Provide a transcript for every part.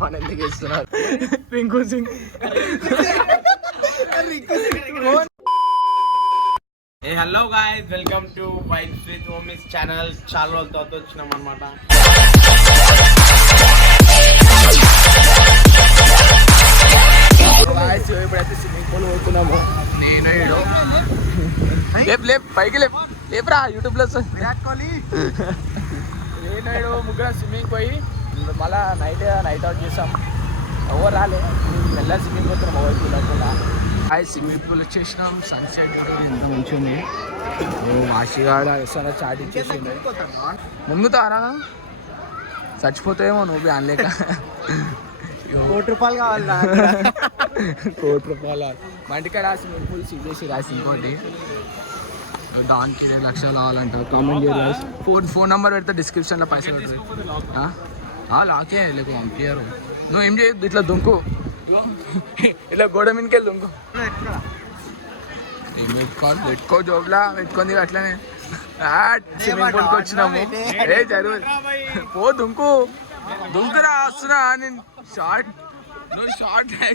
పని ఎందుకు ఇస్తున్నారు Rinku Singh hello guys welcome to vibes with homies channel. చాలా రోజుల తర్వాత వచ్చినాం అనమాట. ఇప్పుడైతే స్విమ్మింగ్ పూల్ పోతున్నాము. నేను లేపు పైకి లేపురా యూట్యూబ్ లో విరాట్ కోహ్లీ నేను ముగ్గురు స్విమ్మింగ్ పోయి మళ్ళా నైట్ అవుట్ చేసాం. ఎవరు రాలే మెల్ల స్విమ్మింగ్ పోతున్నాం. ఎవరు చూడకుండా స్విమ్మింగ్ పూల్ వచ్చేసినాం. సన్సెట్ ఎంత మంచిగా ఉంది. వాషిగాడు అసలు చాట్ ఇచ్చేసిండే ముందుతారా చచ్చిపోతాయేమో నువ్వు అనలేక. ₹1,00,000 కావాలి. ₹1,00,000 మా ఇంటికాడ స్విమ్మింగ్ పూల్ సీజేసి రాసి ఇంకోటి దానికి 2,00,000 కావాలంటారు. కామెంట్ చేయాలి. ఫోన్ నెంబర్ పెడితే డిస్క్రిప్షన్లో పైసలు పెడతాయి. లాకే లేకు పంపించారు. నువ్వు ఏం చేయొద్దు, ఇట్లా దుంకు ఇట్లా గోడ మీదకెళ్ళి దుంకు. పెట్టుకో జోబ్లా పెట్టుకుంది అట్లనే. స్విమ్మింగ్ పూల్కి వచ్చినాము. ఏ జరుగు పో దుంకు దుంకురా వస్తున్నా నేను షార్ట్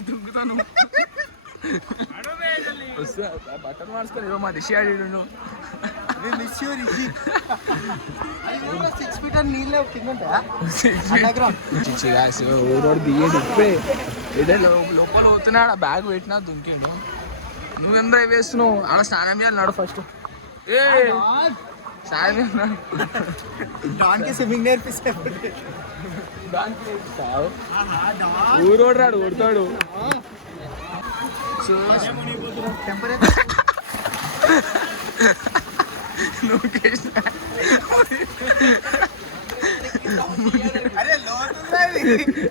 దుంకుతాను. బట్టలు మార్చుకొని మా రిషి ఆడాడు. ఊరోడు దిగేది ఇప్పుడే ఇదే లోపల పోతున్నాడు. ఆ బ్యాగ్ పెట్టినా దుంకిండు. నువ్వేం వేస్తున్నావు? అలా స్నానం చేయాలి నాడు ఫస్ట్. ఏ స్నానం స్విమ్మింగ్ నేర్పిస్తావు. ఊరోడు రాడు కొడతాడు.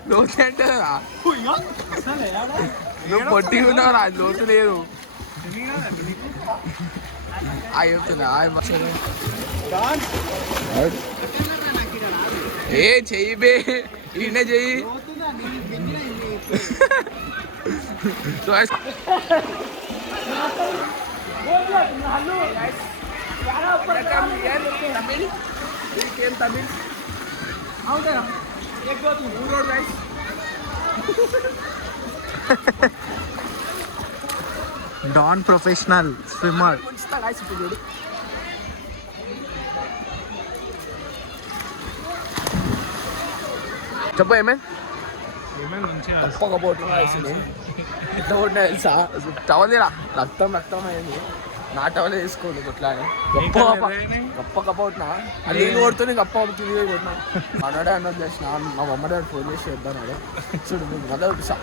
లోతు అంటే నువ్వు పొట్టి ఉన్నావు. అది లోతు లేదు. చెప్తున్నా ఏ చెయ్యి బే ఈయనే చెయ్యి. డాన్ ప్రొఫెషనల్ స్విమ్మర్. చెప్పు ఏమేమి తప్పకపోతున్నా ఎట్లా కొట్టినా తెలుసా? టవలేరా రక్తం అయింది. నా టవలే తీసుకోండి కొట్లా గొప్ప కప్పవుతున్నా. అది కొడుతుంది గప్ప తిరిగి కొట్టినా. అన్నాడే అన్నది చేసిన మా అమ్మ డాడీ ఫోన్ చేసి చేద్దాడు. చూడు మళ్ళీ చూసా.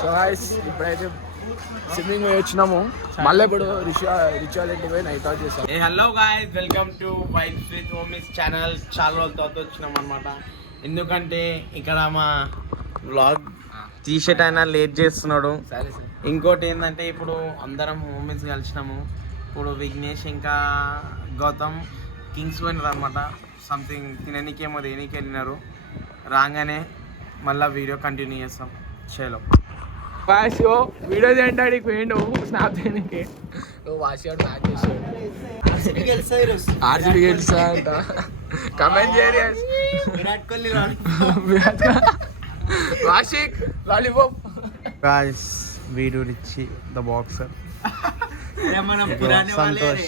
సో గైస్ ఇప్పుడైతే స్విమ్మింగ్ వచ్చినాము. మళ్ళీ ఇప్పుడు రిచువల్ పోయి నైట్ అవుట్ చేస్తాం. Hello guys welcome to vibes with homies channel. చాలా రోజుల తర్వాత వచ్చినాం అనమాట. ఎందుకంటే ఇక్కడ మా వ్లాగ్ టీషర్ట్ అయినా లేట్ చేస్తున్నాడు. ఇంకోటి ఏంటంటే ఇప్పుడు అందరం హోమీస్ కలిసినాము. ఇప్పుడు విఘ్నేష్ ఇంకా గౌతమ్ కింగ్స్ పోయినారు అనమాట. సంథింగ్ తిననీకేమో దేనికి వెళ్ళినారు. రాగానే మళ్ళీ వీడియో కంటిన్యూ చేస్తాం. చలో వాషో వీడియో చేయడానికి పోయిండు స్నాప్ చేయడానికి. వాషాడు మ్యాచ్ చేసాడు. ఆర్సీబీ గెలుస్తా అంట. కమెంట్ చేయరు. విరాట్ కోహ్లీ వాషిక్ లాలీపాప్. గాయ్స్ వీడు రిచి ద బాక్సర్. సంతోష్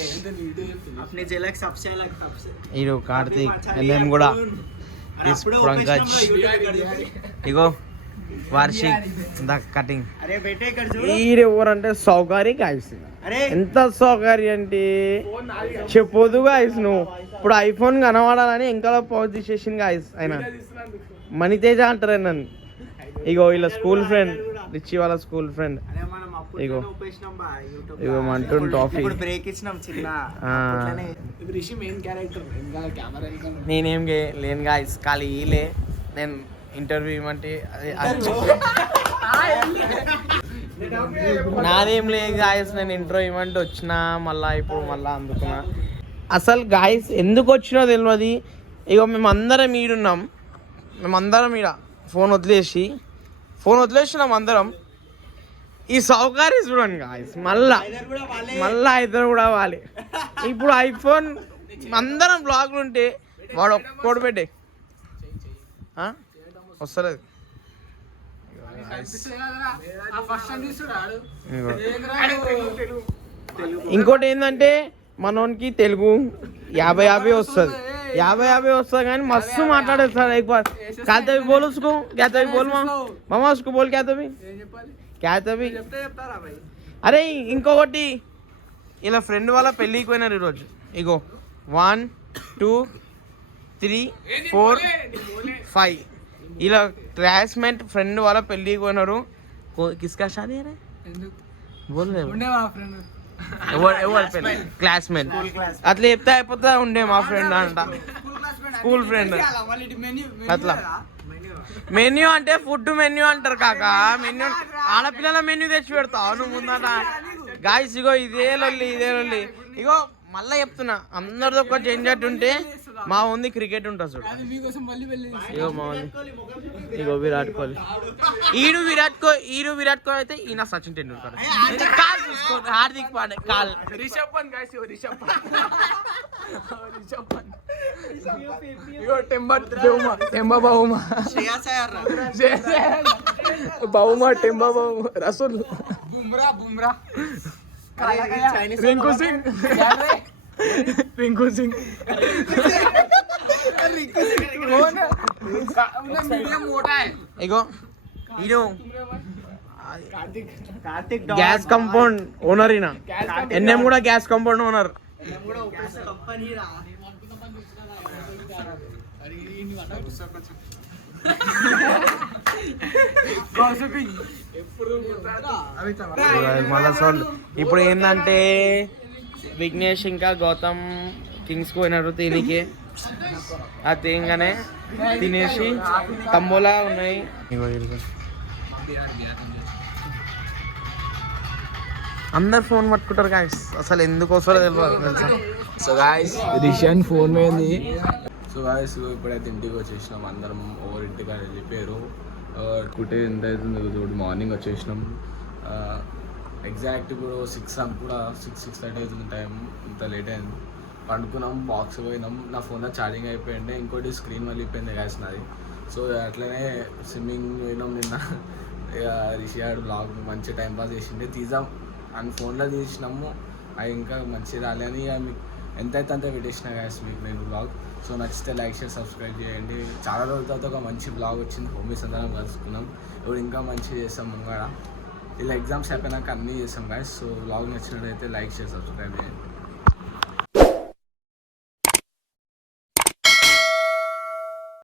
ఇరు కార్తీక్ ఎల్ఎం కూడా పంకజ్ ఇగో వార్షిక్ ద కటింగ్. ఎవరంటే సౌకర్యం గాయస్. ఎంత సౌకర్యం అంటే చెప్పొద్దు గాయస్. నువ్వు ఇప్పుడు ఐఫోన్ కనబడాలని ఇంకా పౌజ్ తీసేసింది గాయస్. ఆయన మణితేజ అంటారు నన్ను. ఇగో ఇలా స్కూల్ ఫ్రెండ్ రిచి వాళ్ళ స్కూల్ ఫ్రెండ్. ఇగో మంటూన్ టాఫీ. నేనేం లేను గాయస్. ఖాళీ ఈలే నేను ఇంటర్వ్యూ ఇవ్వమంటే నాదేం లేదు గాయస్. నేను ఇంటర్వ్యూ ఇవ్వమంటే వచ్చినా మళ్ళీ ఇప్పుడు మళ్ళీ అందుకున్నా. అసలు గాయస్ ఎందుకు వచ్చినో తెలియదు. ఇగో మేమందరం ఈడున్నాం. మేమందరం ఈడ ఫోన్ వదిలేసినాం అందరం. ఈ సౌకర్యం చూడండి గాయస్, మళ్ళా ఇద్దరు కూడా వాలి. ఇప్పుడు ఐఫోన్ అందరం బ్లాగ్లు ఉంటే వాడు ఒక్కడు పెట్టే వస్తలేదు. ఇంకోటి ఏంటంటే మనోనికి తెలుగు 50 వస్తుంది, 50 వస్తుంది కానీ మస్తు మాట్లాడేస్తాడు. कहते भी बोल उसको, कहते भी बोल मामा उसको बोल, कहते भी. అరే ఇంకొకటి, ఇలా ఫ్రెండ్ వాళ్ళ పెళ్ళికి పోయినారు ఈరోజు. ఇగో 1 2 3 4 5 ఇలా క్లాస్మేట్ ఫ్రెండ్ వాళ్ళ పెళ్ళికి పోయినారు. కిస్కా షాదీ అరే బోల్ ఎవరు పెళ్ళి? క్లాస్మేట్. అట్లా చెప్తే అయిపోతా ఉండే మా ఫ్రెండ్ అంట, స్కూల్ ఫ్రెండ్. అట్లా మెన్యూ అంటే ఫుడ్ మెన్యూ అంటారు కాక, మెన్యూ ఆడపిల్లల మెన్యూ తెచ్చి పెడతావు నువ్వు ముందట. గాయస్ ఇగో ఇదే లొల్లి. ఇగో మళ్ళీ చెప్తున్నా, అందరితో ఒక జంజట్ ఉంటే మా ఉంది క్రికెట్ ఉంటుంది చూడు. ఇగో మా ఉంది, ఇగో విరాట్ కోహ్లీ. ఈడు విరాట్ కోహ్లీ అయితే ఈయన సచిన్ టెండూల్కర్. కాల్ చూసుకో, హార్దిక్ పాండే కాల్. రిషబ్ పంత్ గాయస్, రిషబ్ పంత్. ఇగో టెంబా బహుమా, టెంబా బహుమా, రసూల్, బుమ్రా, रिंकू सिंह. ఇగో ఈడు గ్యాస్ కంపౌండ్ ఓనర్. ఈయన ఎన్ఎం కూడా గ్యాస్ కంపౌండ్ ఓనర్. ఇప్పుడు ఏంటంటే విఘ్నేష్ ఇంకా గౌతమ్ కింగ్స్ పోయినారు తినికి. ఆ తేంగానే తినేసి తంబోలా ఉన్నాయి. అందరు ఫోన్ పట్టుకుంటారు గాయస్, అసలు ఎందుకు వస్తారో తెలియదు. సో గాయస్ రిషన్ ఫోన్ పోయింది. సో గాయస్ ఇప్పుడైతే ఇంటికి వచ్చేసినాం, అందరం ఇంటికి వెళ్ళిపోయారు. కుటే ఎంత అవుతుంది చూడు, మార్నింగ్ వచ్చేసినాం. ఎగ్జాక్ట్ ఇప్పుడు 6:30 అవుతుంది టైం. ఇంత లేట్ అయింది. పండుకున్నాం, బాక్స్ పోయినాం. నా ఫోన్లో ఛార్జింగ్ అయిపోయింది, ఇంకోటి స్క్రీన్ వెళ్ళిపోయింది గాయస్ నాది. సో అట్లనే స్విమ్మింగ్ పోయినాం నిన్న. ఇక రిషియాడు బ్లాగ్ మంచి టైంపాస్ చేసిండే, తీసాం అని ఫోన్లో తీసినాము. అవి ఇంకా మంచిగా రాలే అని మీకు ఎంతైతే అంత పెట్టేసిన గాయస్ మీకు నేను బ్లాగ్. సో నచ్చితే లైక్ చేసి సబ్స్క్రైబ్ చేయండి. చాలా రోజుల తర్వాత ఒక మంచి బ్లాగ్ వచ్చింది, హోమీస్ అందరం కలుసుకున్నాం. ఇప్పుడు ఇంకా మంచిగా చేస్తాం ముంగడ. ఇలా ఎగ్జామ్స్ అయిపోయినాక అన్నీ చేస్తాం గాయస్. సో బ్లాగ్ నచ్చినట్లయితే లైక్ చేసి సబ్స్క్రైబ్ చేయండి.